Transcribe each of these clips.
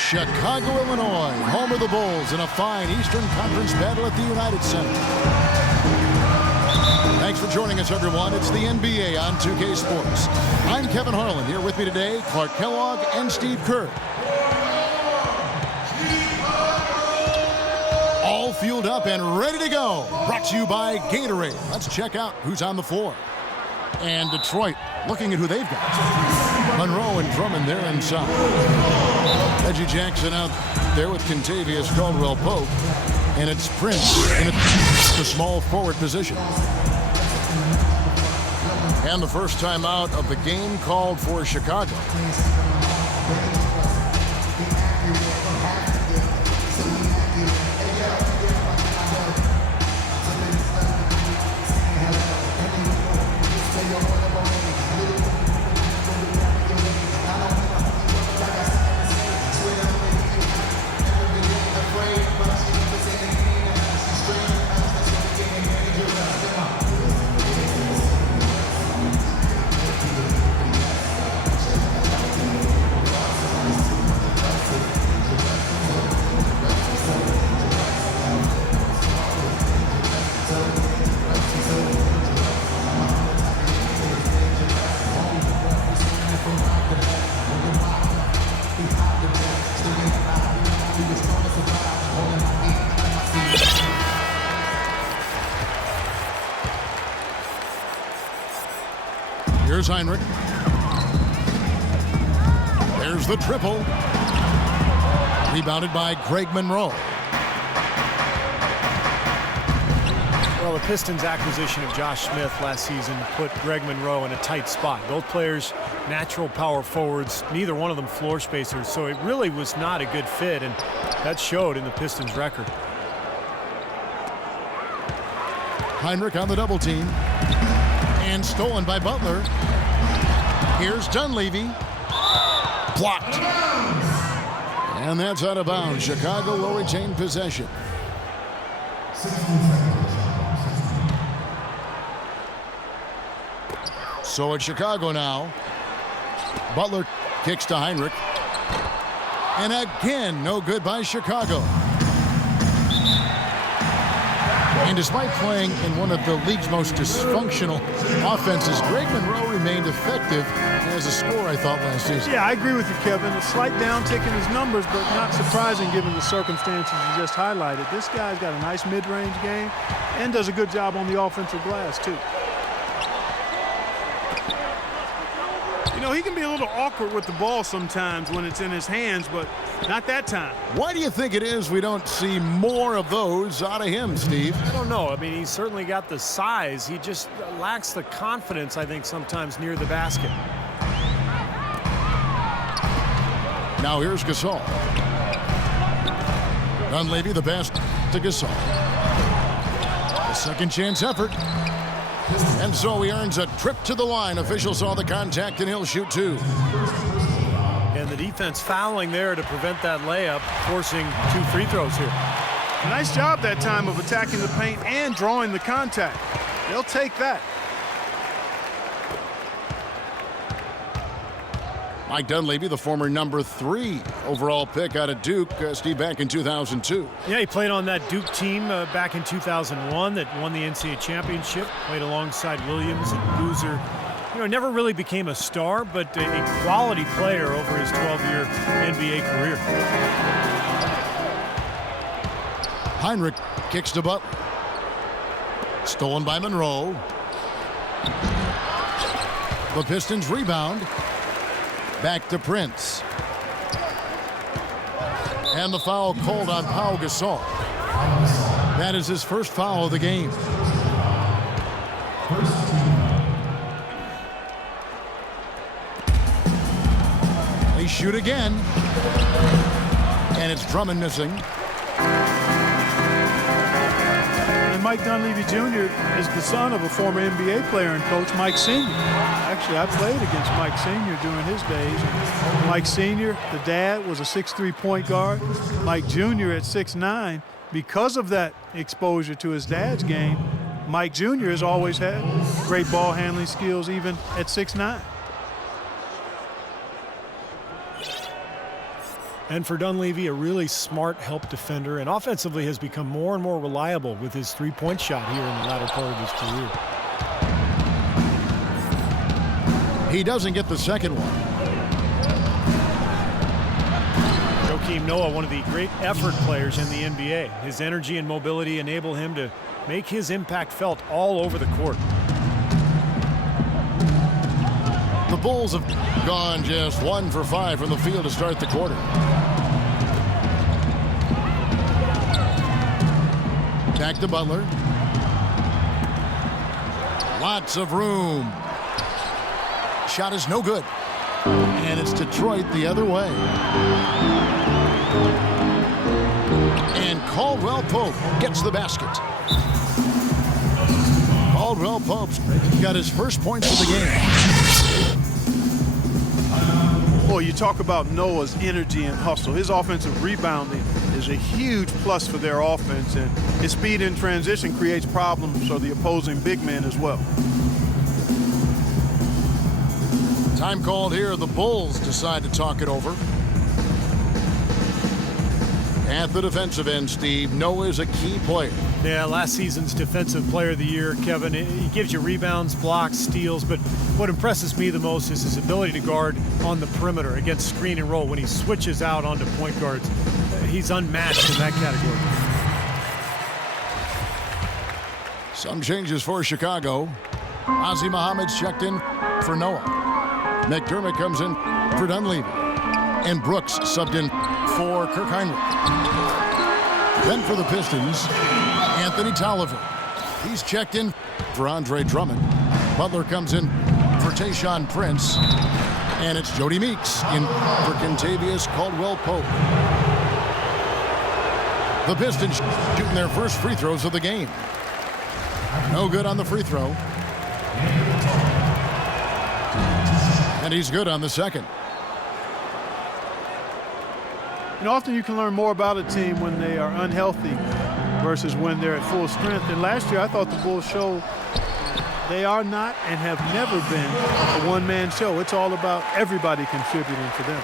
Chicago, Illinois, home of the Bulls in a fine Eastern Conference battle at the United Center. Thanks for joining us, everyone. It's the NBA on 2K Sports. I'm Kevin Harlan. Here with me today, Clark Kellogg and Steve Kerr. All fueled up and ready to go. Brought to you by Gatorade. Let's check out who's on the floor. And Detroit, looking at who they've got. Monroe and Drummond there inside. Reggie Jackson out there with Contavious Caldwell-Pope. And it's Prince in the small forward position. And the first time out of the game called for Chicago. Here's Heinrich. There's the triple. Rebounded by Greg Monroe. Well, the Pistons' acquisition of Josh Smith last season put Greg Monroe in a tight spot. Both players, natural power forwards, neither one of them floor spacers, so it really was not a good fit, and that showed in the Pistons' record. Heinrich on the double team. And stolen by Butler. Here's Dunleavy. Blocked. And that's out of bounds. Chicago will retain possession. So it's Chicago now. Butler kicks to Heinrich. And again, no good by Chicago. And despite playing in one of the league's most dysfunctional offenses, Greg Monroe remained effective as a scorer, I thought, last season. Yeah, I agree with you, Kevin. A slight downtick in his numbers, but not surprising given the circumstances you just highlighted. This guy's got a nice mid-range game and does a good job on the offensive glass, too. You know, he can be a little awkward with the ball sometimes when it's in his hands, but not that time. Why do you think it is we don't see more of those out of him, Steve? I don't know. I mean, he's certainly got the size. He just lacks the confidence, I think, sometimes near the basket. Now here's Gasol. Dunleavy the best to Gasol. A second chance effort. And so he earns a trip to the line. Officials saw the contact, and he'll shoot two. And the defense fouling there to prevent that layup, forcing 2 free throws here. Nice job that time of attacking the paint and drawing the contact. They'll take that. Mike Dunleavy, the former number 3 overall pick out of Duke, Steve, back in 2002. Yeah, he played on that Duke team back in 2001 that won the NCAA championship, played alongside Williams and Boozer. You know, never really became a star, but a quality player over his 12-year NBA career. Heinrich kicks to Butler. Stolen by Monroe. The Pistons rebound. Back to Prince. And the foul called on Pau Gasol. That is his first foul of the game. They shoot again. And it's Drummond missing. And Mike Dunleavy Jr. is the son of a former NBA player and coach, Mike Sr. Actually, I played against Mike Sr. during his days. Mike Sr., the dad, was a 6'3" point guard. Mike Jr. at 6'9". Because of that exposure to his dad's game, Mike Jr. has always had great ball handling skills even at 6'9". And for Dunleavy, a really smart help defender, and offensively has become more and more reliable with his three-point shot here in the latter part of his career. He doesn't get the second one. Joakim Noah, one of the great effort players in the NBA. His energy and mobility enable him to make his impact felt all over the court. The Bulls have gone just 1 for 5 from the field to start the quarter. Back to Butler. Lots of room. Shot is no good. And it's Detroit the other way. And Caldwell Pope gets the basket. Caldwell Pope's got his first points of the game. Boy, you talk about Noah's energy and hustle. His offensive rebounding is a huge plus for their offense, and his speed in transition creates problems for the opposing big men as well. Time called here. The Bulls decide to talk it over. At the defensive end, Steve, Noah is a key player. Yeah, last season's Defensive Player of the Year, Kevin. He gives you rebounds, blocks, steals, but what impresses me the most is his ability to guard on the perimeter against screen and roll. When he switches out onto point guards, he's unmatched in that category. Some changes for Chicago. Ozzie Muhammad's checked in for Noah. McDermott comes in for Dunleavy. And Brooks subbed in for Kirk Heinrich. Then for the Pistons, Anthony Tolliver. He's checked in for Andre Drummond. Butler comes in for Tayshaun Prince. And it's Jody Meeks in for Kentavious Caldwell-Pope. The Pistons shooting their first free throws of the game. No good on the free throw. And he's good on the second. And often you can learn more about a team when they are unhealthy versus when they're at full strength. And last year I thought the Bulls showed they are not and have never been a one-man show. It's all about everybody contributing for them.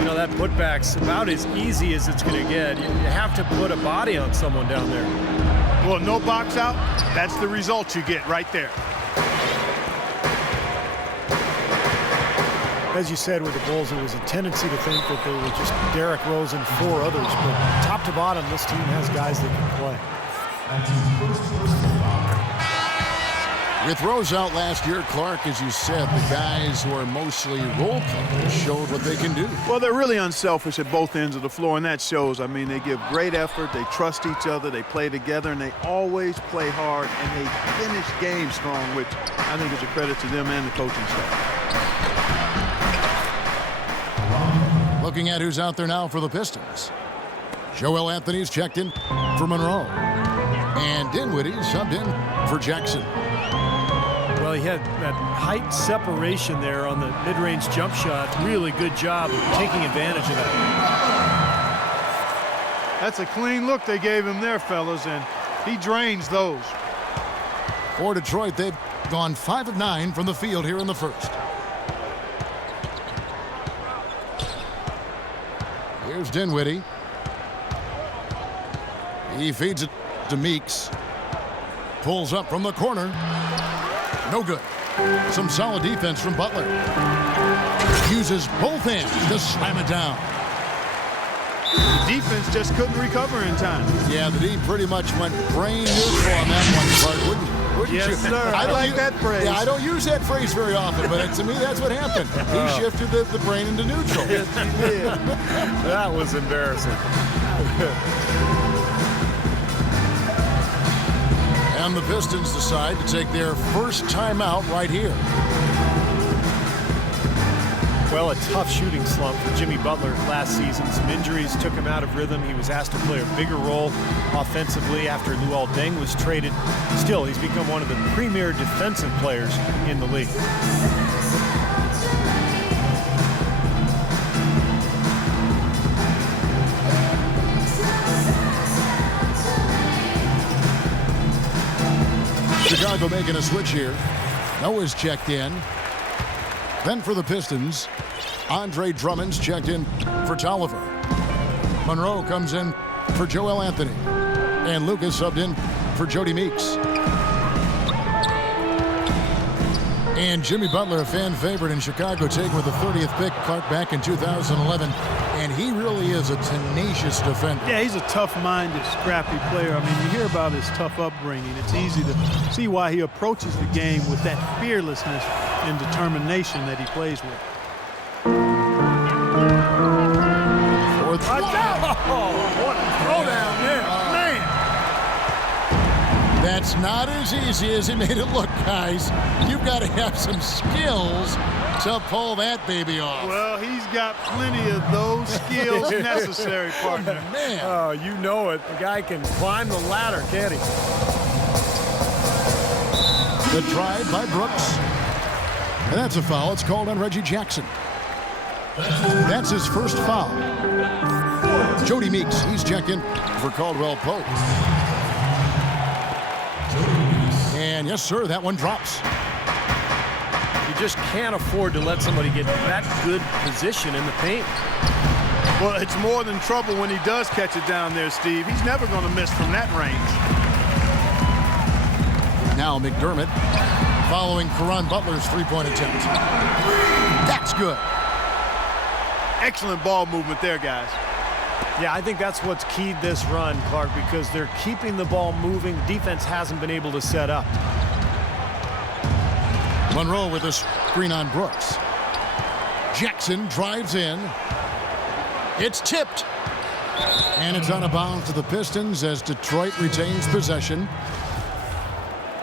You know, that putback's about as easy as it's going to get. You have to put a body on someone down there. Well, no box out, that's the result you get right there. As you said with the Bulls, there was a tendency to think that they were just Derrick Rose and 4 others, but top to bottom, this team has guys that can play. With Rose out last year, Clark, as you said, the guys who are mostly role players showed what they can do. Well, they're really unselfish at both ends of the floor, and that shows. I mean, they give great effort, they trust each other, they play together, and they always play hard, and they finish games strong, which I think is a credit to them and the coaching staff. Looking at who's out there now for the Pistons. Joel Anthony's checked in for Monroe. And Dinwiddie subbed in for Jackson. Well, he had that height separation there on the mid-range jump shot. Really good job of taking advantage of that. That's a clean look they gave him there, fellas, and he drains those. For Detroit, they've gone 5 of 9 from the field here in the first. Here's Dinwiddie. He feeds it to Meeks. Pulls up from the corner. No good. Some solid defense from Butler. Uses both hands to slam it down. The defense just couldn't recover in time. Yeah, the D pretty much went brain neutral on that one, Clark, wouldn't Yes, you? sir. I like that phrase. Yeah, I don't use that phrase very often, but to me, that's what happened. He shifted the brain into neutral. Yes, he did. That was embarrassing. And the Pistons decide to take their first timeout right here. Well, a tough shooting slump for Jimmy Butler last season. Some injuries took him out of rhythm. He was asked to play a bigger role offensively after Luol Deng was traded. Still, he's become one of the premier defensive players in the league. Chicago making a switch here. Noah's checked in. Then for the Pistons, Andre Drummond's checked in for Tolliver. Monroe comes in for Joel Anthony. And Lucas subbed in for Jody Meeks. And Jimmy Butler, a fan favorite in Chicago, taken with the 30th pick, Clark, back in 2011. And he really is a tenacious defender. Yeah, he's a tough-minded, scrappy player. I mean, you hear about his tough upbringing. It's easy to see why he approaches the game with that fearlessness and determination that he plays with. Fourth. Watch out! Oh, what a throwdown there. Man! That's not as easy as he made it look, guys. You've got to have some skills to pull that baby off. Well, he's got plenty of those skills necessary, partner. Man. Oh, you know it. The guy can climb the ladder, can't he? The drive by Brooks. And that's a foul. It's called on Reggie Jackson. That's his first foul. Jody Meeks, he's checked in for Caldwell Pope. And yes, sir, that one drops. You just can't afford to let somebody get that good position in the paint. Well, it's more than trouble when he does catch it down there, Steve. He's never going to miss from that range. Now McDermott following Caron Butler's three-point attempt. That's good. Excellent ball movement there, guys. Yeah, I think that's what's keyed this run, Clark, because they're keeping the ball moving. Defense hasn't been able to set up. Monroe with a screen on Brooks. Jackson drives in. It's tipped. And it's out of bounds to the Pistons as Detroit retains possession.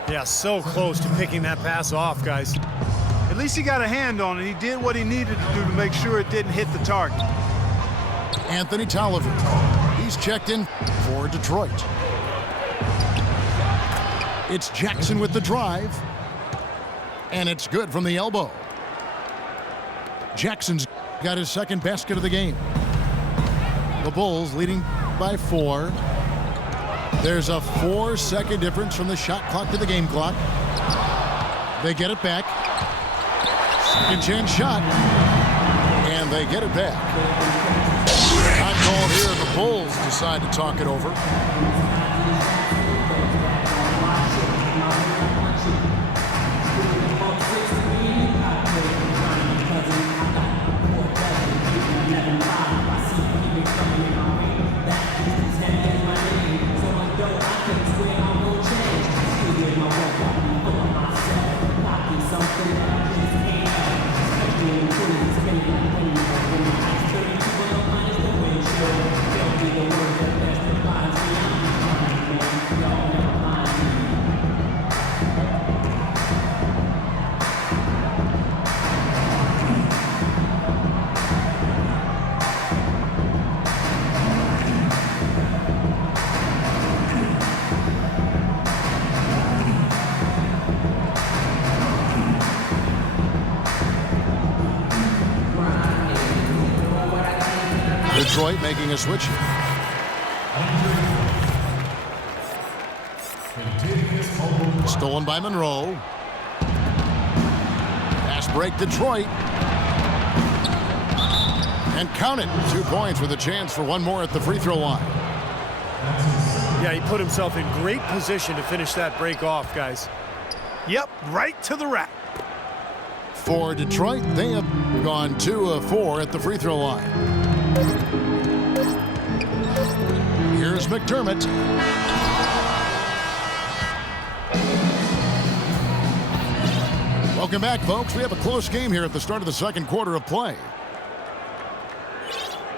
Yeah, so close to picking that pass off, guys. At least he got a hand on it. He did what he needed to do to make sure it didn't hit the target. Anthony Tolliver. He's checked in for Detroit. It's Jackson with the drive. And it's good from the elbow. Jackson's got his second basket of the game. The Bulls leading by 4. There's a 4-second difference from the shot clock to the game clock. They get it back. Second chance shot. And they get it back. Not called here. The Bulls decide to talk it over. Detroit making a switch. Stolen by Monroe. Pass break Detroit. And count it. 2 points with a chance for one more at the free throw line. Yeah, he put himself in great position to finish that break off, guys. Yep, right to the rack. For Detroit, they have gone 2 of 4 at the free throw line. Here's McDermott. Welcome back, folks. We have a close game here at the start of the second quarter of play.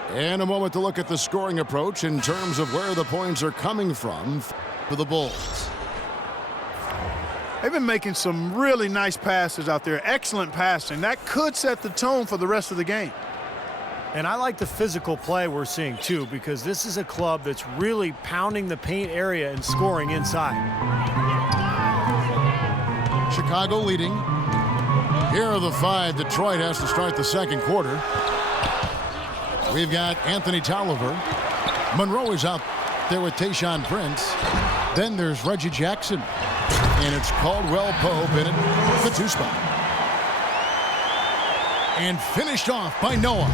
And a moment to look at the scoring approach in terms of where the points are coming from for the Bulls. They've been making some really nice passes out there. Excellent passing. That could set the tone for the rest of the game. And I like the physical play we're seeing, too, because this is a club that's really pounding the paint area and scoring inside. Chicago leading. Here are the 5 Detroit has to start the second quarter. We've got Anthony Tolliver. Monroe is out there with Tayshaun Prince. Then there's Reggie Jackson. And it's Caldwell Pope in it, the 2 spot. And finished off by Noah.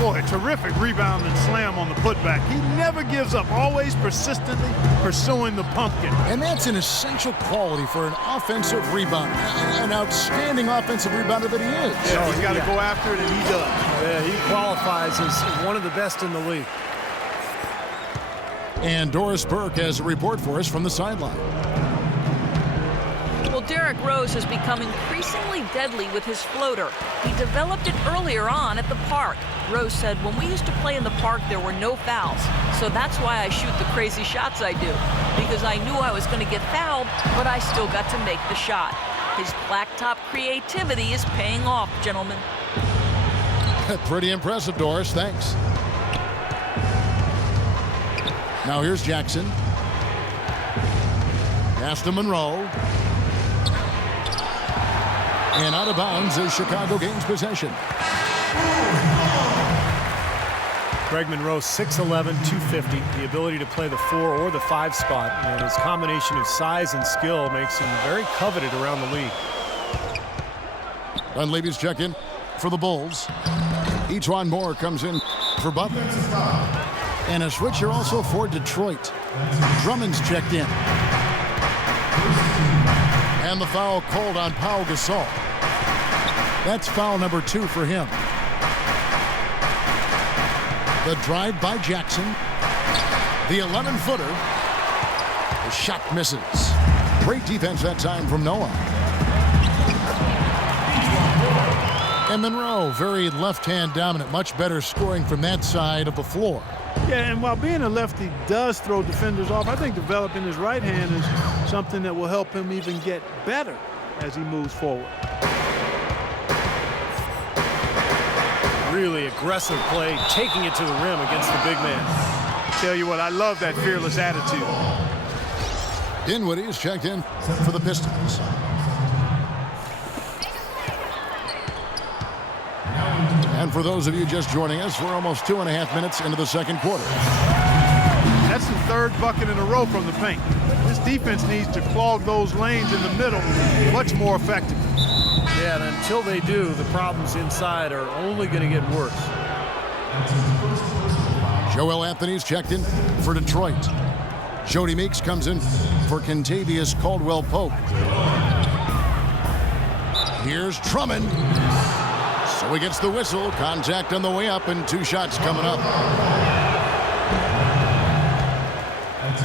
Boy, terrific rebound and slam on the putback. He never gives up, always persistently pursuing the pumpkin. And that's an essential quality for an offensive rebound. An outstanding offensive rebounder that he is. Yeah, he's got to go after it, and he does. Yeah, he qualifies as one of the best in the league. And Doris Burke has a report for us from the sideline. Well, Derrick Rose has become increasingly deadly with his floater. He developed it earlier on at the park. Rose said, when we used to play in the park, there were no fouls. So that's why I shoot the crazy shots I do. Because I knew I was going to get fouled, but I still got to make the shot. His blacktop creativity is paying off, gentlemen. Pretty impressive, Doris. Thanks. Now here's Jackson. Pass to Monroe. And out of bounds as Chicago gains possession. Greg Monroe, 6'11", 250. The ability to play the 4 or the 5 spot. And his combination of size and skill makes him very coveted around the league. Dunleavy's check in for the Bulls. Ejuan Moore comes in for Butler. And a switcher also for Detroit. Drummond's checked in. And the foul called on Pau Gasol. That's foul number 2 for him. The drive by Jackson. The 11-footer. The shot misses. Great defense that time from Noah. And Monroe, very left-hand dominant. Much better scoring from that side of the floor. Yeah, and while being a lefty does throw defenders off, I think developing his right hand is something that will help him even get better as he moves forward. Really aggressive play, taking it to the rim against the big man. Tell you what, I love that fearless attitude. Dinwiddie is checked in for the Pistons. And for those of you just joining us, we're almost 2.5 minutes into the second quarter. That's the third bucket in a row from the paint. This defense needs to clog those lanes in the middle much more effectively. Yeah, and until they do, the problems inside are only going to get worse. Joel Anthony's checked in for Detroit. Jody Meeks comes in for Kentavious Caldwell-Pope. Here's Drummond. So he gets the whistle. Contact on the way up and 2 shots coming up.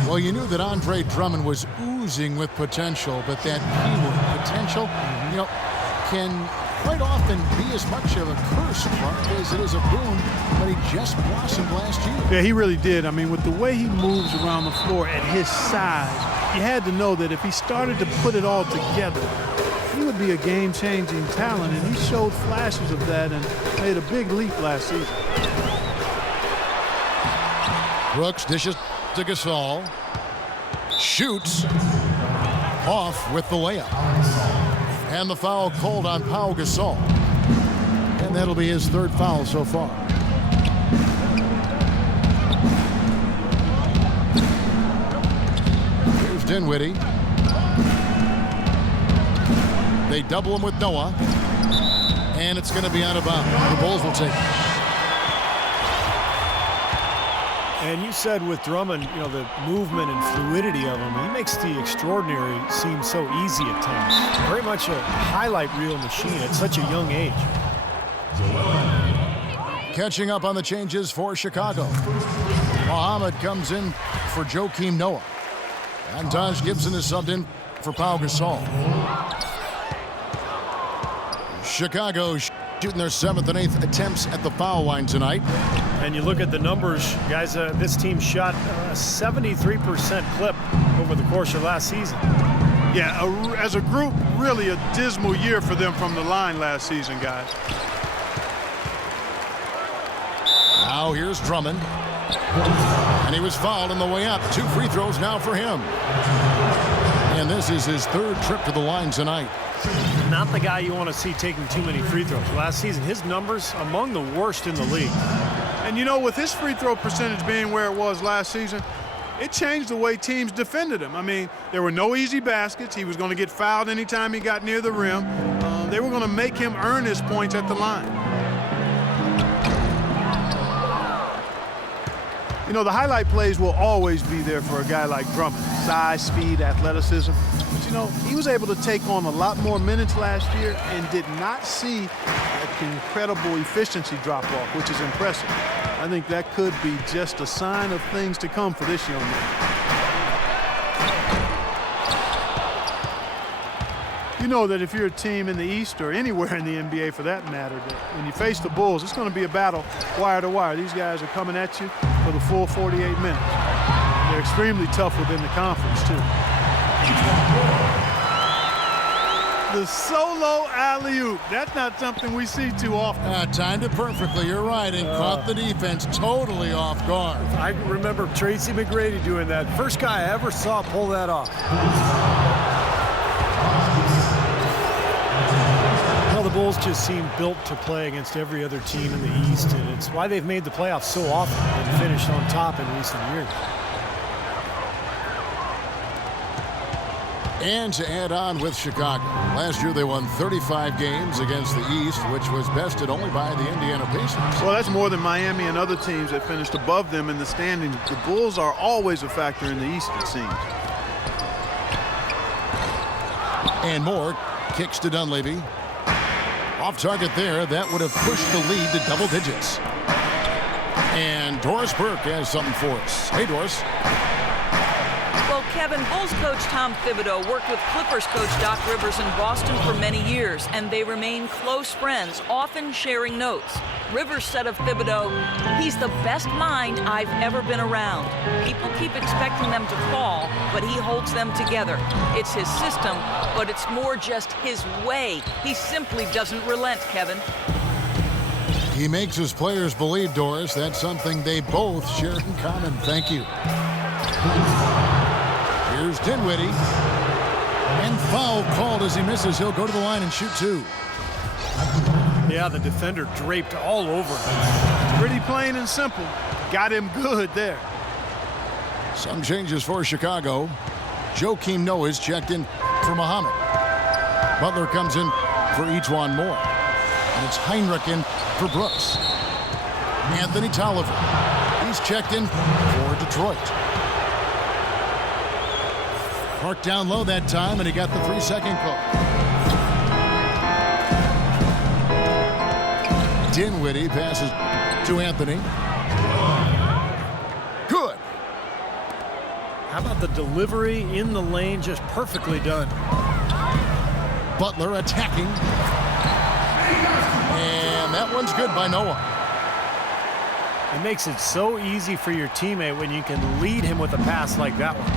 Well, you knew that Andre Drummond was oozing with potential, but that keyword, potential, you know, can quite often be as much of a curse, Clark, as it is a boon, but he just blossomed last year. Yeah, he really did. I mean, with the way he moves around the floor at his size, you had to know that if he started to put it all together, he would be a game-changing talent, and he showed flashes of that and made a big leap last season. Brooks dishes to Gasol. Shoots. Off with the layup. And the foul called on Pau Gasol. And that'll be his 3rd foul so far. Here's Dinwiddie. They double him with Noah. And it's going to be out of bounds. The Bulls will take it. And you said with Drummond, you know, the movement and fluidity of him, he makes the extraordinary seem so easy at times. Very much a highlight reel machine at such a young age. Catching up on the changes for Chicago. Muhammad comes in for Joakim Noah. And Taj Gibson is subbed in for Pau Gasol. Chicago shooting their 7th and 8th attempts at the foul line tonight. And you look at the numbers, guys, this team shot a 73% clip over the course of last season. Yeah, as a group, really a dismal year for them from the line last season, guys. Now here's Drummond. And he was fouled on the way up. 2 free throws now for him. And this is his 3rd trip to the line tonight. Not the guy you want to see taking too many free throws. Last season, his numbers among the worst in the league. And you know, with his free throw percentage being where it was last season, it changed the way teams defended him. I mean, there were no easy baskets. He was going to get fouled anytime he got near the rim. They were going to make him earn his points at the line. You know, the highlight plays will always be there for a guy like Drummond. Size, speed, athleticism. But, you know, he was able to take on a lot more minutes last year and did not see an incredible efficiency drop-off, which is impressive. I think that could be just a sign of things to come for this young man. You know that if you're a team in the East or anywhere in the NBA for that matter, that when you face the Bulls, it's going to be a battle wire to wire. These guys are coming at you for the full 48 minutes. They're extremely tough within the conference, too. The solo alley-oop. That's not something we see too often. Timed it perfectly, you're right, and caught the defense totally off guard. I remember Tracy McGrady doing that. First guy I ever saw pull that off. Well, the Bulls just seem built to play against every other team in the East, and it's why they've made the playoffs so often and finished on top in recent years. And to add on with Chicago. Last year they won 35 games against the East, which was bested only by the Indiana Pacers. Well, that's more than Miami and other teams that finished above them in the standings. The Bulls are always a factor in the East, it seems. And more kicks to Dunleavy. Off target there. That would have pushed the lead to double digits. And Doris Burke has something for us. Hey, Doris. Well, Kevin, Bulls coach Tom Thibodeau worked with Clippers coach Doc Rivers in Boston for many years, and they remain close friends, often sharing notes. Rivers said of Thibodeau, "He's the best mind I've ever been around. People keep expecting them to fall, but he holds them together. It's his system, but it's more just his way. He simply doesn't relent, Kevin." He makes his players believe, Doris. That's something they both share in common. Thank you. Here's Dinwiddie. And foul called as he misses. He'll go to the line and shoot two. Yeah, the defender draped all over him. Pretty plain and simple. Got him good there. Some changes for Chicago. Joakim Noah is checked in for Muhammad. Butler comes in for Ejuan Moore. And it's Heinrich in for Brooks. Anthony Tolliver. He's checked in for Detroit. Parked down low that time, and he got the 3-second call. Dinwiddie passes to Anthony. Good. How about the delivery in the lane? Just perfectly done. Butler attacking. And that one's good by Noah. It makes it so easy for your teammate when you can lead him with a pass like that one.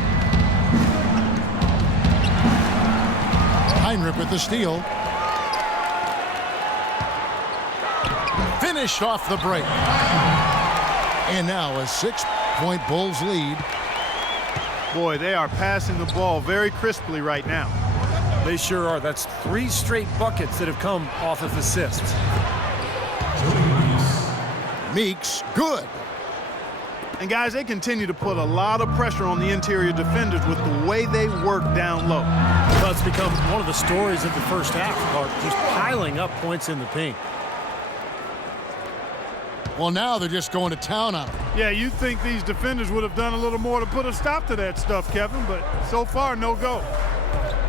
Heinrich with the steal. Finished off the break. And now a 6-point Bulls lead. Boy, they are passing the ball very crisply right now. They sure are. That's 3 straight buckets that have come off of assists. Meeks, good. And guys, they continue to put a lot of pressure on the interior defenders with the way they work down low. Well, it's become one of the stories of the first half, Clark, just piling up points in the paint. Well, now they're just going to town on him. Yeah, you'd think these defenders would have done a little more to put a stop to that stuff, Kevin, but so far, no go.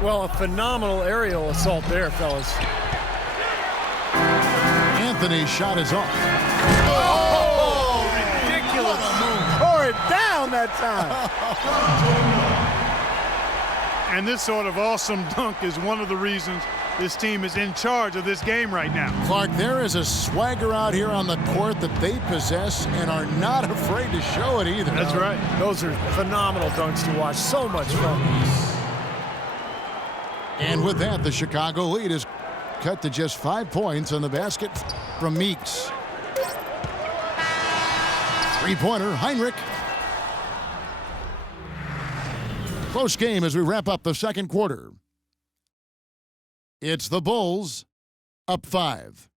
Well, a phenomenal aerial assault there, fellas. Anthony's shot is off. Oh, ridiculous. Tore it down that time. And this sort of awesome dunk is one of the reasons this team is in charge of this game right now. Clark, there is a swagger out here on the court that they possess and are not afraid to show it either. That's right. Those are phenomenal dunks to watch. So much fun. And with that, the Chicago lead is cut to just 5 points on the basket from Meeks. Three-pointer, Heinrich. Close game as we wrap up the second quarter. It's the Bulls up 5.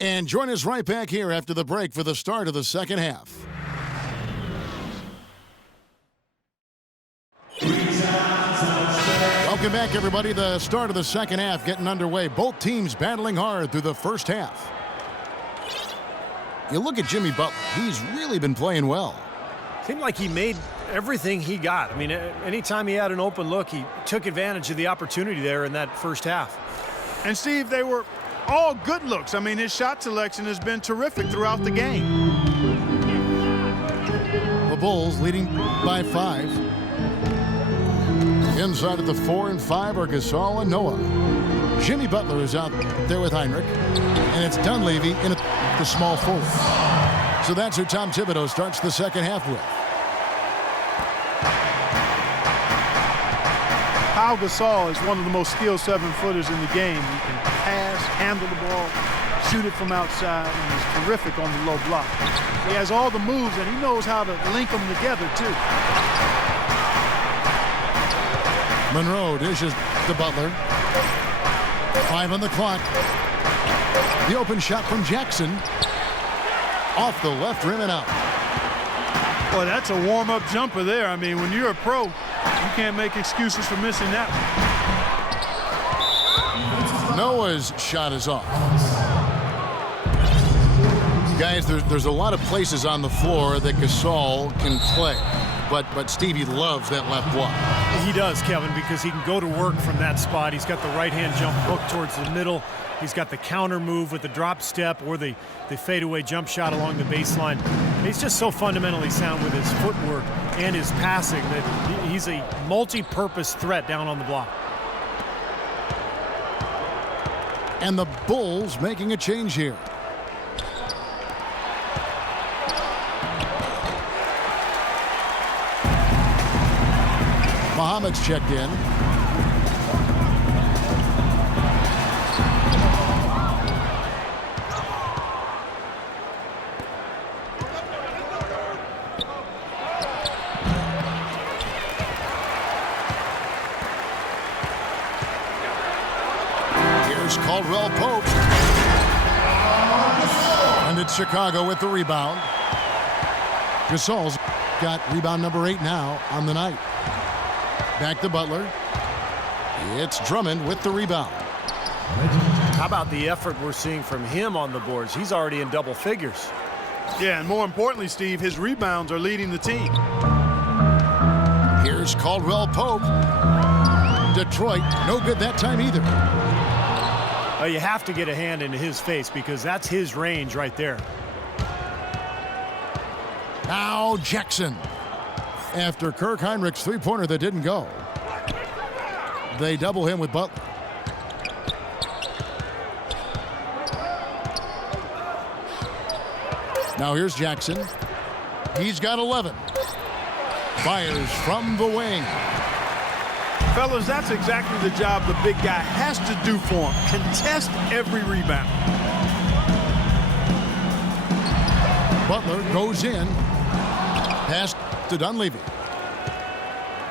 And join us right back here after the break for the start of the second half. Welcome back, everybody. The start of the second half getting underway. Both teams battling hard through the first half. You look at Jimmy Butler. He's really been playing well. Seemed like he made everything he got. I mean, anytime he had an open look, he took advantage of the opportunity there in that first half. And, Steve, they were all good looks. I mean, his shot selection has been terrific throughout the game. The Bulls leading by 5. Inside at the 4 and 5 are Gasol and Noah. Jimmy Butler is out there with Heinrich. And it's Dunleavy in the small forward. So that's who Tom Thibodeau starts the second half with. Pau Gasol is one of the most skilled 7-footers in the game. He can pass, handle the ball, shoot it from outside, and he's terrific on the low block. He has all the moves, and he knows how to link them together, too. Monroe dishes to Butler. 5 on the clock. The open shot from Jackson. Off the left rim and out. Boy, that's a warm-up jumper there. I mean, when you're a pro, you can't make excuses for missing that one. Noah's shot is off. Guys, there's a lot of places on the floor that Gasol can play. But Stevie loves that left block. He does, Kevin, because he can go to work from that spot. He's got the right-hand jump hook towards the middle. He's got the counter move with the drop step or the fadeaway jump shot along the baseline. He's just so fundamentally sound with his footwork and his passing that he's a multi-purpose threat down on the block. And the Bulls making a change here. Muhammad's checked in. Here's Caldwell Pope. And it's Chicago with the rebound. Gasol's got rebound number 8 now on the night. Back to Butler. It's Drummond with the rebound. How about the effort we're seeing from him on the boards? He's already in double figures. Yeah, and more importantly, Steve, his rebounds are leading the team. Here's Caldwell Pope. Detroit, no good that time either. You have to get a hand into his face because that's his range right there. Now Jackson. After Kirk Heinrich's three-pointer that didn't go. They double him with Butler. Now here's Jackson. He's got 11. Fires from the wing. Fellas, that's exactly the job the big guy has to do for him. Contest every rebound. Butler goes in. Pass to Dunleavy.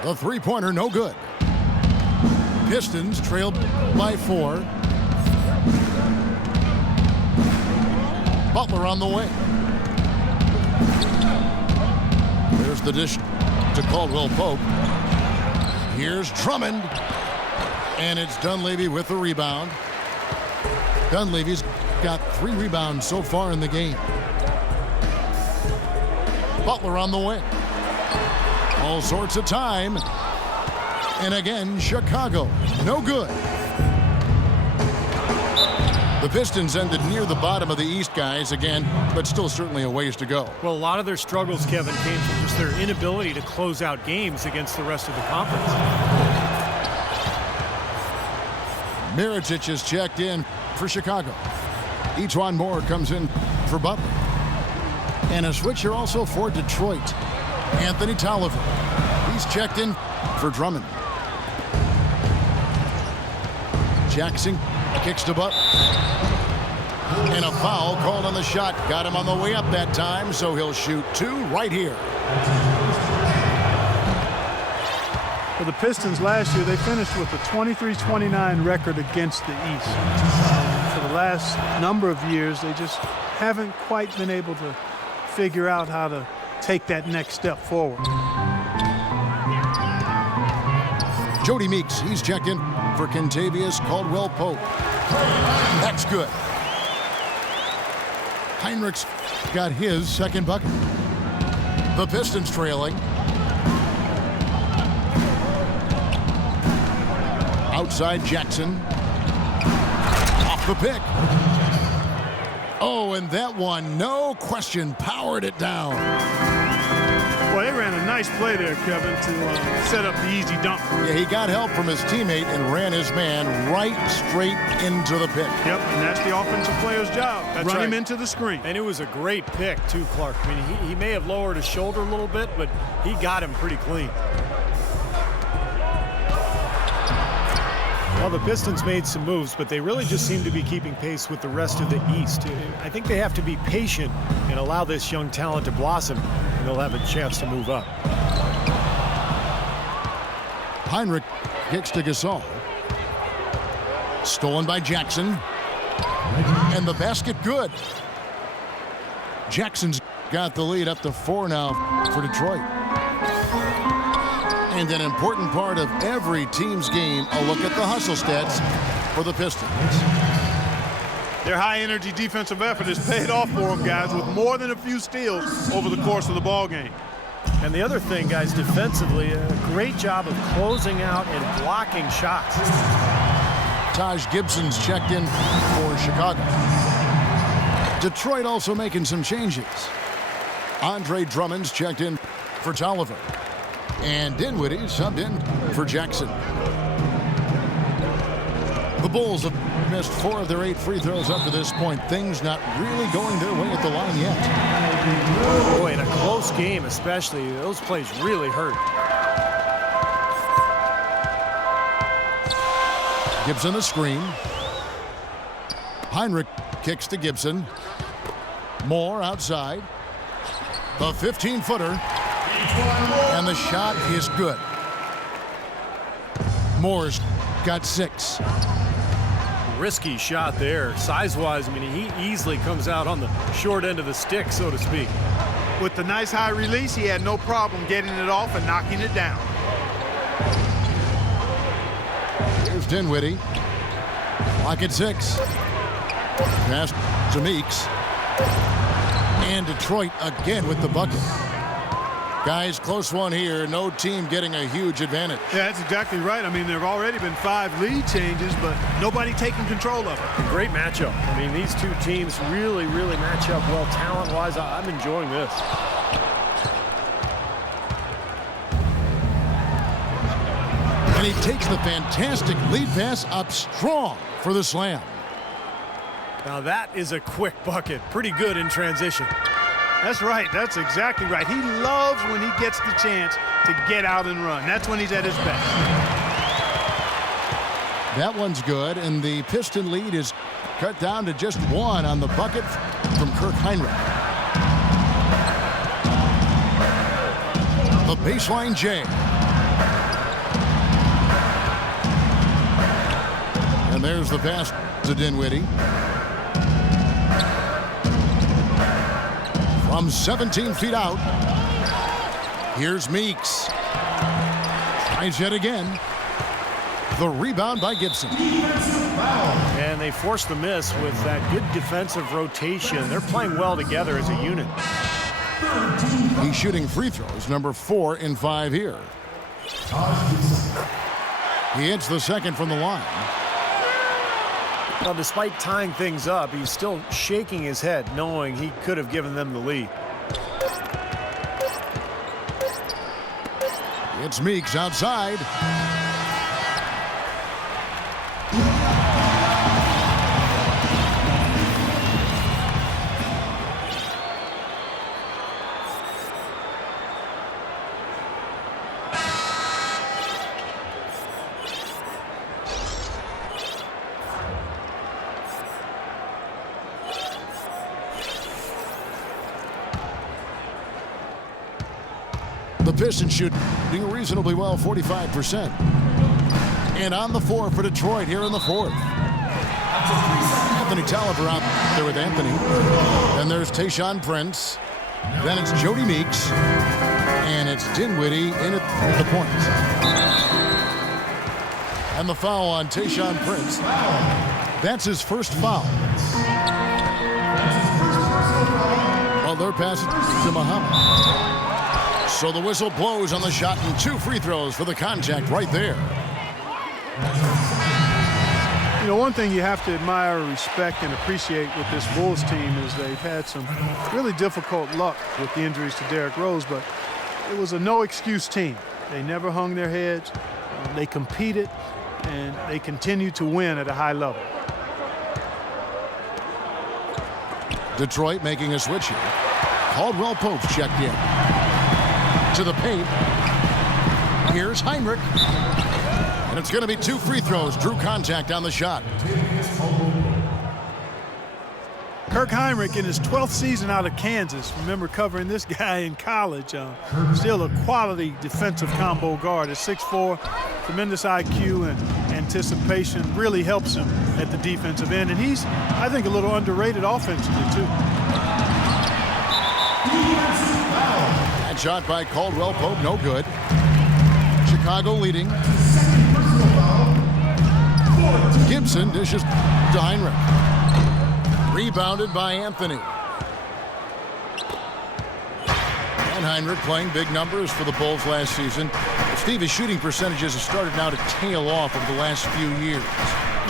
The three-pointer no good. Pistons trailed by 4. Butler on the wing. There's the dish to Caldwell Pope. Here's Drummond. And it's Dunleavy with the rebound. Dunleavy's got 3 rebounds so far in the game. Butler on the wing. All sorts of time. And again, Chicago. No good. The Pistons ended near the bottom of the East, guys, again, but still certainly a ways to go. Well, a lot of their struggles, Kevin, came from just their inability to close out games against the rest of the conference. Mirotic is checked in for Chicago. Ejuan Moore comes in for Butler. And a switcher also for Detroit. Anthony Tolliver. He's checked in for Drummond. Jackson kicks to Butler. And a foul called on the shot. Got him on the way up that time, so he'll shoot 2 right here. For the Pistons last year, they finished with a 23-29 record against the East. For the last number of years, they just haven't quite been able to figure out how to take that next step forward. Jody Meeks, he's checked in for Kentavious Caldwell-Pope. That's good. Heinrich's got his second bucket. The Pistons trailing. Outside Jackson. Off the pick. Oh, and that one, no question, powered it down. Well, they ran a nice play there, Kevin, to set up the easy dunk. Yeah, he got help from his teammate and ran his man right straight into the pick. Yep, and that's the offensive player's job. Run him into the screen. And it was a great pick, too, Clark. I mean, he may have lowered his shoulder a little bit, but he got him pretty clean. Well, the Pistons made some moves, but they really just seem to be keeping pace with the rest of the East. I think they have to be patient and allow this young talent to blossom, and they'll have a chance to move up. Heinrich kicks to Gasol. Stolen by Jackson. And the basket good. Jackson's got the lead up to 4 now for Detroit. And an important part of every team's game, a look at the hustle stats for the Pistons. Their high-energy defensive effort has paid off for them, guys, with more than a few steals over the course of the ball game. And the other thing, guys, defensively, a great job of closing out and blocking shots. Taj Gibson's checked in for Chicago. Detroit also making some changes. Andre Drummond's checked in for Tolliver. And Dinwiddie subbed in for Jackson. The Bulls have missed 4 of their 8 free throws up to this point. Things not really going their way at the line yet. Boy, in a close game especially, those plays really hurt. Gibson the screen. Heinrich kicks to Gibson. Moore outside. The 15-footer. And the shot is good. Moore's got 6. Risky shot there. Size-wise, I mean, he easily comes out on the short end of the stick, so to speak. With the nice high release, he had no problem getting it off and knocking it down. Here's Dinwiddie. Clock at 6. Pass to Meeks. And Detroit again with the bucket. Guys, close one here. No team getting a huge advantage. Yeah, that's exactly right. I mean, there have already been 5 lead changes, but nobody taking control of it. Great matchup. I mean, these two teams really match up well talent-wise. I'm enjoying this. And he takes the fantastic lead pass up strong for the slam. Now that is a quick bucket. Pretty good in transition. That's right. That's exactly right. He loves when he gets the chance to get out and run. That's when he's at his best. That one's good, and the Piston lead is cut down to just 1 on the bucket from Kirk Heinrich. The baseline J. And there's the pass to Dinwiddie. From 17 feet out, here's Meeks. Tries yet again. The rebound by Gibson. And they force the miss with that good defensive rotation. They're playing well together as a unit. He's shooting free throws, number 4 in 5 here. He hits the second from the line. Well, despite tying things up, he's still shaking his head, knowing he could have given them the lead. It's Meeks outside. The Pistons shooting reasonably well, 45%. And on the floor for Detroit here in the 4th. Anthony Tolliver out there with Anthony. Then there's Tayshaun Prince. Then it's Jody Meeks. And it's Dinwiddie in at the point. And the foul on Tayshaun Prince. That's his first foul. Butler passes to Muhammad. So the whistle blows on the shot and 2 free throws for the contact right there. You know, one thing you have to admire, respect, and appreciate with this Bulls team is they've had some really difficult luck with the injuries to Derrick Rose, but it was a no-excuse team. They never hung their heads. They competed, and they continue to win at a high level. Detroit making a switch here. Caldwell Pope's checked in. To the paint. Here's Heinrich. And it's going to be 2 free throws. Drew contact on the shot. Kirk Heinrich in his 12th season out of Kansas. Remember covering this guy in college. Still a quality defensive combo guard at 6'4". Tremendous IQ and anticipation really helps him at the defensive end. And he's, I think, a little underrated offensively, too. That shot by Caldwell Pope, no good. Chicago leading. Gibson dishes to Heinrich. Rebounded by Anthony. And Heinrich playing big numbers for the Bulls last season. Steve, his shooting percentages have started now to tail off over the last few years.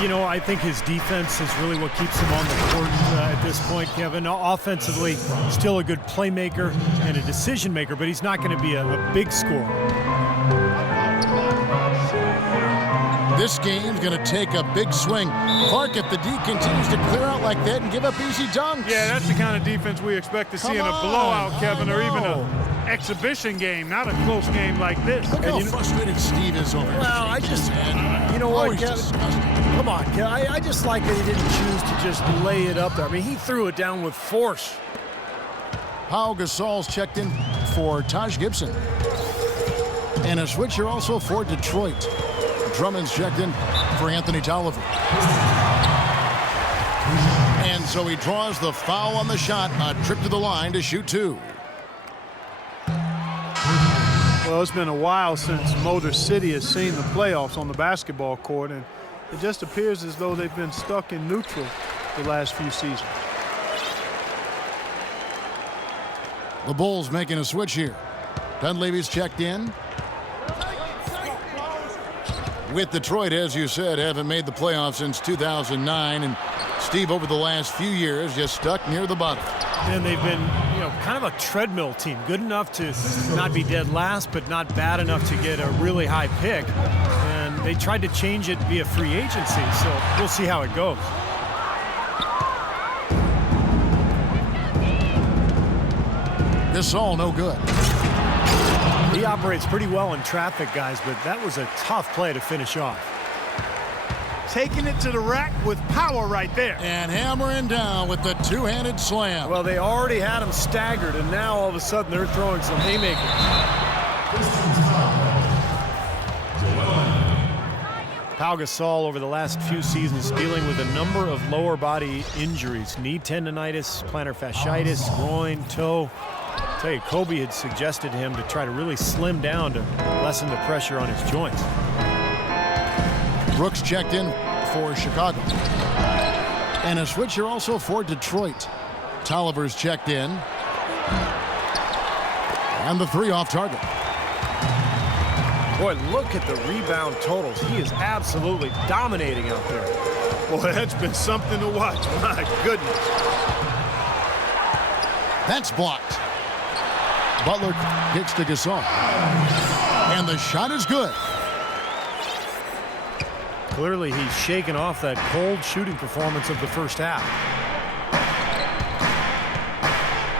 You know, I think his defense is really what keeps him on the court at this point, Kevin. Offensively, still a good playmaker and a decision maker, but he's not going to be a big scorer. This game's going to take a big swing. Clark, if the D continues to clear out like that and give up easy dunks. Yeah, that's the kind of defense we expect to see in a blowout, Kevin, or even an exhibition game, not a close game like this. Look how frustrated Steve is over here. Well, you know what, Kevin? Come on, Kevin. I just like that he didn't choose to just lay it up there. I mean, he threw it down with force. Pau Gasol's checked in for Taj Gibson. And a switcher also for Detroit. Drummond's checked in for Anthony Tolliver. And so he draws the foul on the shot. A trip to the line to shoot 2. Well, it's been a while since Motor City has seen the playoffs on the basketball court, and it just appears as though they've been stuck in neutral the last few seasons. The Bulls making a switch here. Dunleavy's checked in. With Detroit, as you said, haven't made the playoffs since 2009, and Steve, over the last few years, just stuck near the bottom. And they've been, you know, kind of a treadmill team. Good enough to not be dead last, but not bad enough to get a really high pick. And they tried to change it via free agency, so we'll see how it goes. Gasol, no good. He operates pretty well in traffic, guys, but that was a tough play to finish off. Taking it to the rack with power right there. And hammering down with the 2-handed slam. Well, they already had him staggered, and now all of a sudden they're throwing some haymakers. Pau Gasol over the last few seasons dealing with a number of lower body injuries. Knee tendonitis, plantar fasciitis, groin, toe. I'll tell you, Kobe had suggested to him to try to really slim down to lessen the pressure on his joints. Brooks checked in for Chicago. And a switcher also for Detroit. Tolliver's checked in. And the 3 off target. Boy, look at the rebound totals. He is absolutely dominating out there. Boy, that's been something to watch. My goodness. That's blocked. Butler kicks to Gasol. And the shot is good. Clearly, he's shaken off that cold shooting performance of the first half.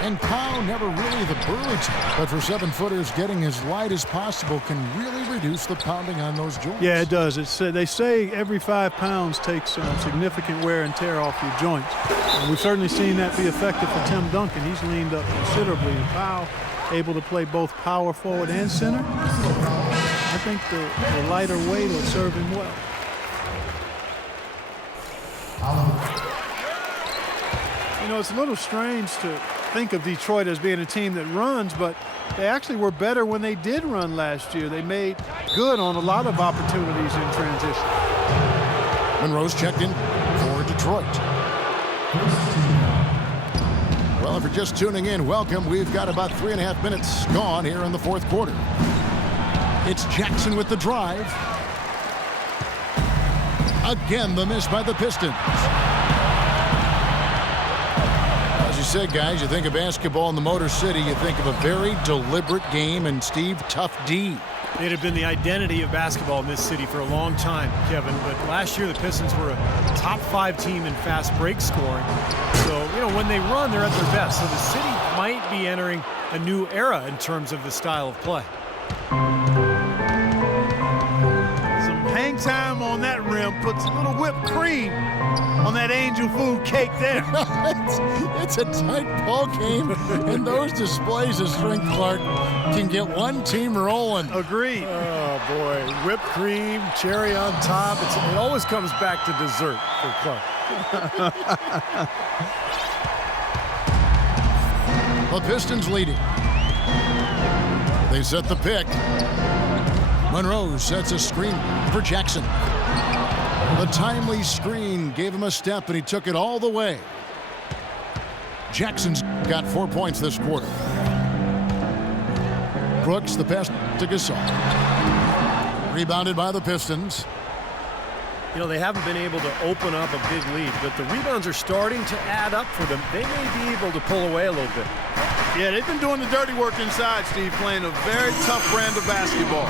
And Pau never really the burly type, but for 7-footers, getting as light as possible can really reduce the pounding on those joints. Yeah, it does. They say every 5 pounds takes significant wear and tear off your joints. And we've certainly seen that be effective for Tim Duncan. He's leaned up considerably, and Pau able to play both power forward and center. I think the lighter weight will serve him well. You know, it's a little strange to think of Detroit as being a team that runs, but they actually were better when they did run last year. They made good on a lot of opportunities in transition. Monroe's checked in for Detroit. Well, if you're just tuning in, welcome. We've got about 3.5 minutes gone here in the fourth quarter. It's Jackson with the drive. Again, the miss by the Pistons. As you said, guys, you think of basketball in the Motor City, you think of a very deliberate game, and Steve, tough D. It had been the identity of basketball in this city for a long time, Kevin, but last year the Pistons were a top 5 team in fast break scoring. So, when they run, they're at their best. So the city might be entering a new era in terms of the style of play. Some hang time on that rim puts a little whipped cream on that angel food cake there. It's a tight ball game, and those displays of strength, Clark, can get one team rolling. Agreed. Oh, boy. Whipped cream, cherry on top. It always comes back to dessert for Clark. The Pistons leading. They set the pick. Monroe sets a screen for Jackson. The timely screen gave him a step, and he took it all the way. Jackson's got 4 points this quarter. Brooks, the pass to Gasol. Rebounded by the Pistons. They haven't been able to open up a big lead, but the rebounds are starting to add up for them. They may be able to pull away a little bit. Yeah, they've been doing the dirty work inside, Steve, playing a very tough brand of basketball.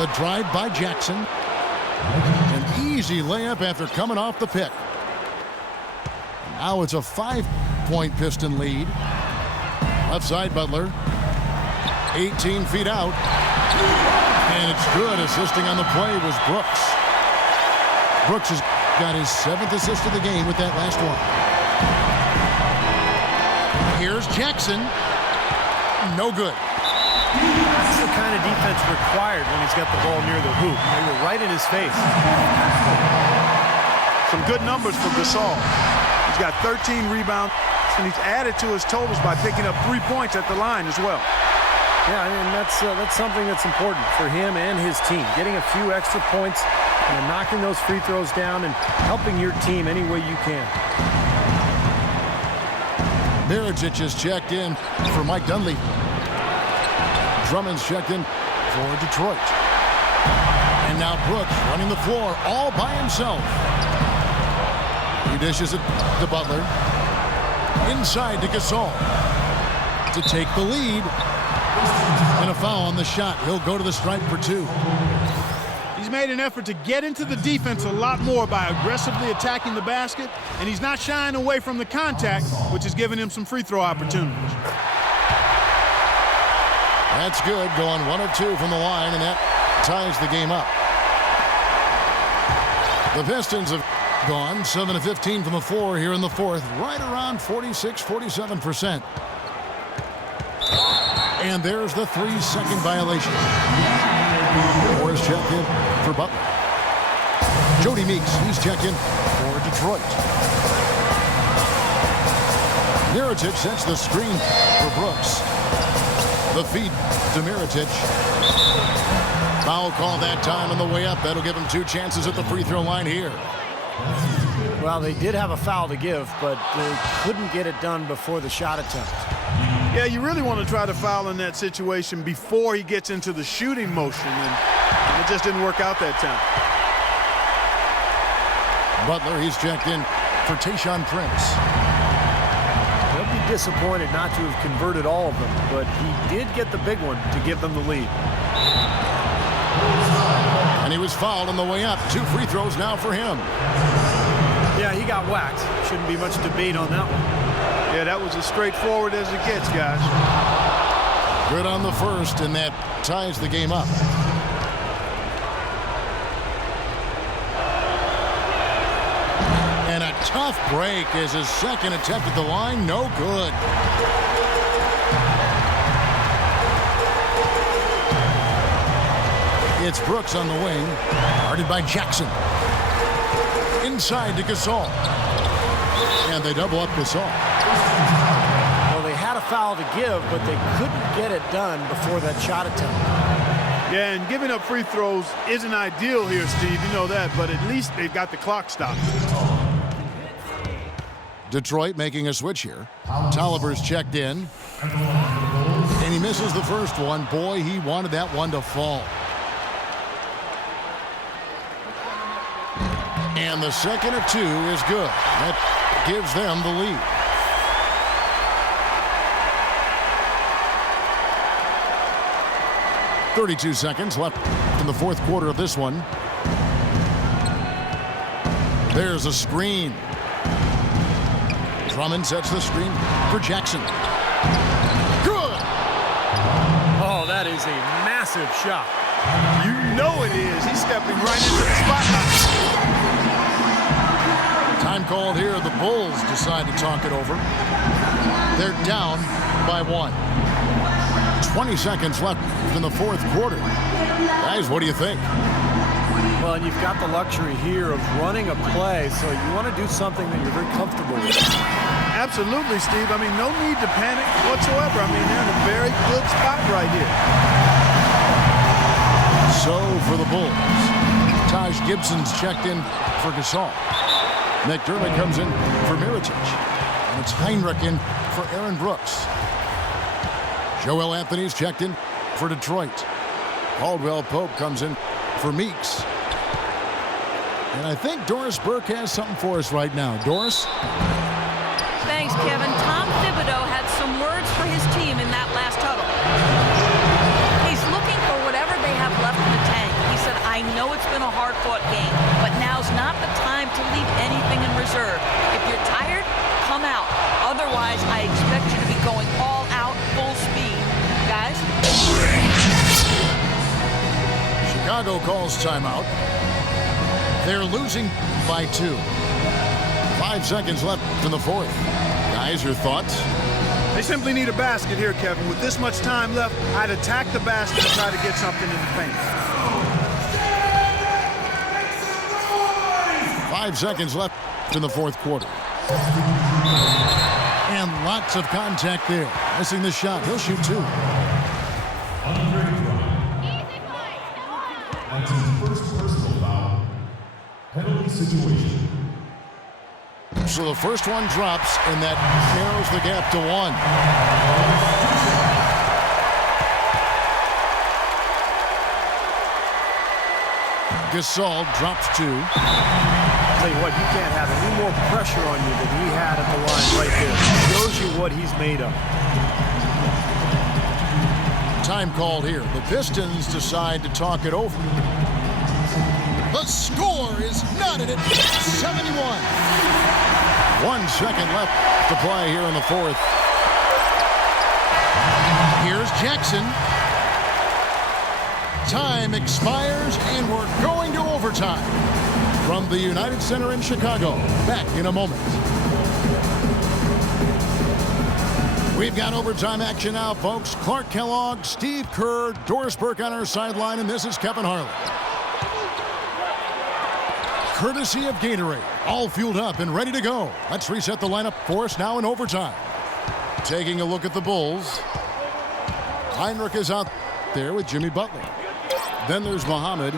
The drive by Jackson. An easy layup after coming off the pick. Now it's a 5-point Piston lead. Left side, Butler. 18 feet out. And it's good. Assisting on the play was Brooks. Brooks has got his 7th assist of the game with that last one. Here's Jackson. No good. That's the kind of defense required when he's got the ball near the hoop. They were right in his face. Some good numbers for Gasol. He's got 13 rebounds, and he's added to his totals by picking up 3 points at the line as well. Yeah, that's something that's important for him and his team. Getting a few extra points, knocking those free throws down, and helping your team any way you can. Mirotic is checked in for Mike Dunleavy. Drummond's checked in for Detroit. And now Brooks running the floor all by himself. He dishes it to Butler. Inside to Gasol to take the lead. And a foul on the shot. He'll go to the stripe for 2. He's made an effort to get into the defense a lot more by aggressively attacking the basket, and he's not shying away from the contact, which is giving him some free throw opportunities. That's good. Going 1 of 2 from the line, and that ties the game up. The Pistons have gone 7 of 15 from the floor here in the fourth, right around 46-47%. And there's the 3-second violation. Morris checked in for Butler. Jody Meeks, he's checked in for Detroit. Mirotic sets the screen for Brooks. The feed to Mirotic. Foul call that time on the way up. That'll give him 2 chances at the free throw line here. Well, they did have a foul to give, but they couldn't get it done before the shot attempt. Yeah, you really want to try to foul in that situation before he gets into the shooting motion, and it just didn't work out that time. Butler, he's checked in for Tayshaun Prince. They'll be disappointed not to have converted all of them, but he did get the big one to give them the lead. And he was fouled on the way up. 2 free throws now for him. Yeah, he got whacked. Shouldn't be much debate on that one. Yeah, that was as straightforward as it gets, guys. Good on the first, and that ties the game up. And a tough break is his second attempt at the line. No good. It's Brooks on the wing, guarded by Jackson. Inside to Gasol. And they double up Gasol. Well, they had a foul to give, but they couldn't get it done before that shot attempt. Yeah, and giving up free throws isn't ideal here, Steve. You know that, but at least they've got the clock stopped. Detroit making a switch here. Tolliver's checked in. And he misses the first one. Boy, he wanted that one to fall. And the second of two is good. That gives them the lead. .32 seconds left in the fourth quarter of this one. There's a screen. Drummond sets the screen for Jackson. Good! Oh, that is a massive shot. You know it is. He's stepping right into the spotlight. Time called here. The Bulls decide to talk it over. They're down by 1. 20 seconds left in the fourth quarter. Guys, what do you think? Well, and you've got the luxury here of running a play, so you want to do something that you're very comfortable with. Absolutely, Steve. I mean, no need to panic whatsoever. I mean, they're in a very good spot right here. So for the Bulls, Taj Gibson's checked in for Gasol. McDermott comes in for Mirotic. And it's Heinrich in for Aaron Brooks. Joel Anthony's checked in for Detroit. Caldwell Pope comes in for Meeks. And I think Doris Burke has something for us right now. Doris? Thanks, Kevin. Tom Thibodeau had some words for his team in that last huddle. He's looking for whatever they have left in the tank. He said, I know it's been a hard-fought game, but now's not the time to leave anything in reserve. If you're tired, come out. Otherwise, I expect you to be going all out, full speed. Guys? Chicago calls timeout. They're losing by 2. 5 seconds left in the fourth. Guys, your thoughts? They simply need a basket here, Kevin. With this much time left, I'd attack the basket and try to get something in the paint. 5 seconds left in the fourth quarter. And lots of contact there. Missing the shot. He'll shoot 2. That's his first personal foul. Penalty situation. So the first one drops, and that narrows the gap to 1. Gasol drops 2. Tell you what, you can't have any more pressure on you than he had at the line right there. Shows you what he's made of. Time called here. The Pistons decide to talk it over. The score is knotted at 71. 1 second left to play here in the fourth. Here's Jackson. Time expires, and we're going to overtime. From the United Center in Chicago, back in a moment. We've got overtime action now, folks. Clark Kellogg, Steve Kerr, Doris Burke on our sideline, and this is Kevin Harlan. Courtesy of Gatorade, all fueled up and ready to go. Let's reset the lineup for us now in overtime. Taking a look at the Bulls. Heinrich is out there with Jimmy Butler. Then there's Muhammad.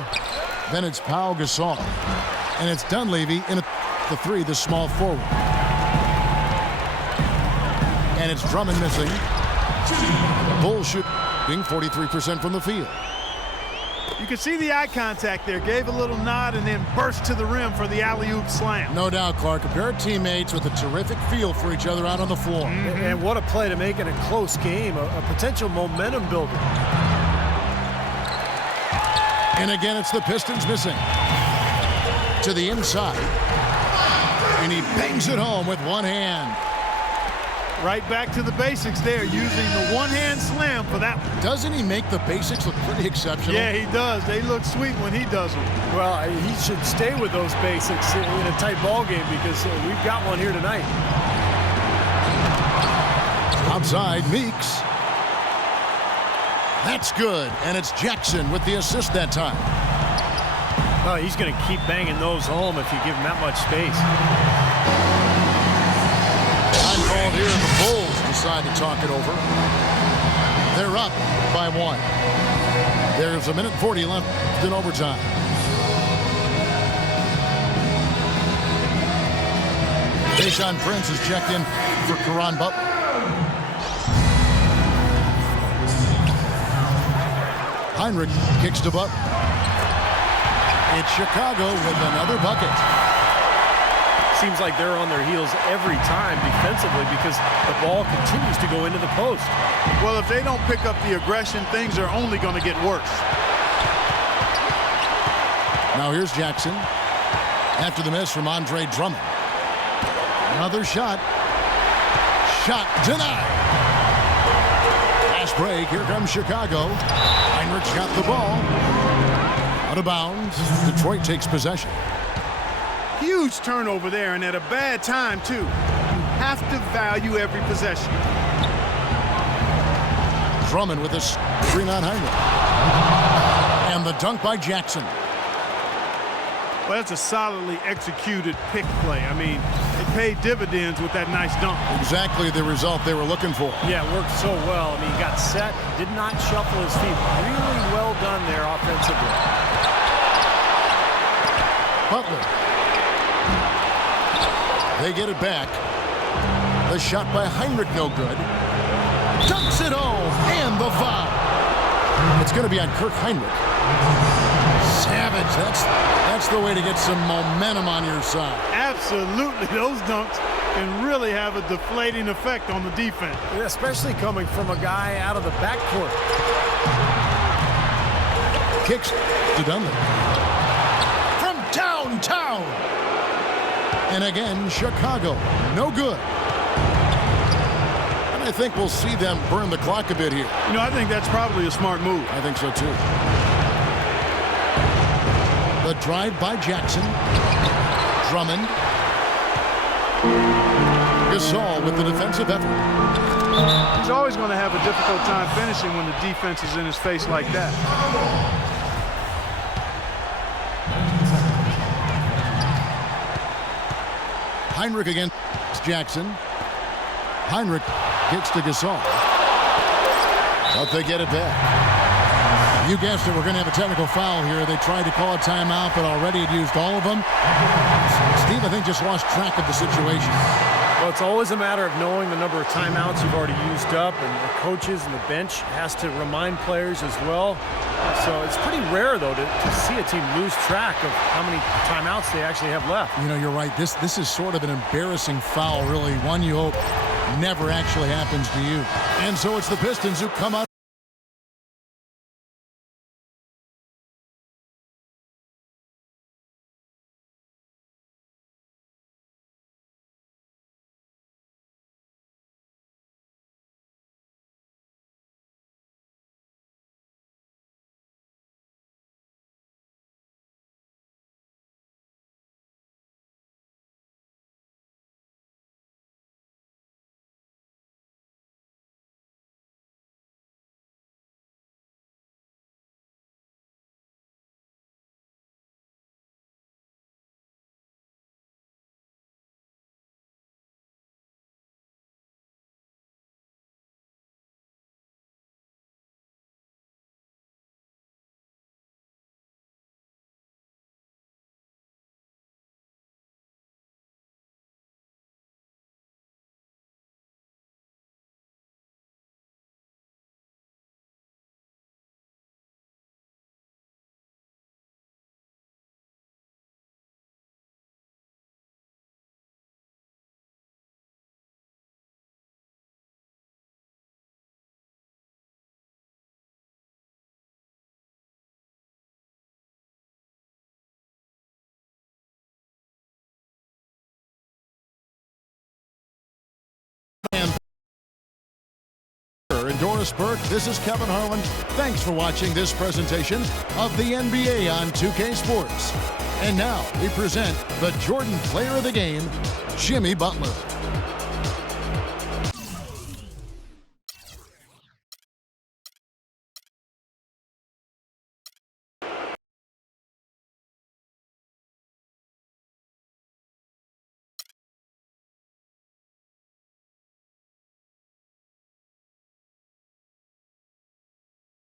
Then it's Pau Gasol. And it's Dunleavy in the 3, the small forward. And it's Drummond missing. Bulls shooting 43% from the field. You can see the eye contact there. Gave a little nod and then burst to the rim for the alley-oop slam. No doubt, Clark. A pair of teammates with a terrific feel for each other out on the floor. And what a play to make in a close game, a potential momentum builder. And again, it's the Pistons missing. To the inside. And he bangs it home with one hand. Right back to the basics there, using the one-hand slam for that one. Doesn't he make the basics look pretty exceptional? Yeah, he does. They look sweet when he does them. Well, he should stay with those basics in a tight ball game because we've got one here tonight. Outside, Meeks. That's good, and it's Jackson with the assist that time. Well, he's going to keep banging those home if you give him that much space. Time called here. The Bulls decide to talk it over. They're up by 1. There's a minute 40 left in overtime. Jason Prince is checked in for Caron Butler. Heinrich kicks to Butler. It's Chicago with another bucket. Seems like they're on their heels every time defensively because the ball continues to go into the post. Well, if they don't pick up the aggression, things are only going to get worse. Now here's Jackson. After the miss from Andre Drummond. Another shot. Shot denied. Fast break. Here comes Chicago. Heinrich's got the ball. Out of bounds. Detroit takes possession. Huge turnover there, and at a bad time, too. You have to value every possession. Drummond with a screen on Heinrich. And the dunk by Jackson. Well, that's a solidly executed pick play. I mean, it paid dividends with that nice dunk. Exactly the result they were looking for. Yeah, it worked so well. I mean, he got set, did not shuffle his feet. Really well done there offensively. Butler. They get it back. The shot by Heinrich, no good. Dunks it home, and the foul. It's going to be on Kirk Heinrich. Savage. That's the way to get some momentum on your side. Absolutely. Those dunks can really have a deflating effect on the defense. Especially coming from a guy out of the backcourt. Kicks to Dunley. From downtown. And again, Chicago. No good. And I think we'll see them burn the clock a bit here. You know, I think that's probably a smart move. I think so, too. The drive by Jackson. Drummond. Gasol with the defensive effort. He's always going to have a difficult time finishing when the defense is in his face like that. Heinrich against Jackson. Heinrich kicks to Gasol. But they get it back. You guessed it, we're going to have a technical foul here. They tried to call a timeout, but already had used all of them. Steve, I think, just lost track of the situation. Well, it's always a matter of knowing the number of timeouts you've already used up, and the coaches and the bench has to remind players as well. So it's pretty rare, though, to see a team lose track of how many timeouts they actually have left. You know, you're right. This is sort of an embarrassing foul, really. One you hope never actually happens to you. And so it's the Pistons who come out. And Doris Burke, this is Kevin Harlan. Thanks for watching this presentation of the NBA on 2K Sports. And now we present the Jordan Player of the Game, Jimmy Butler.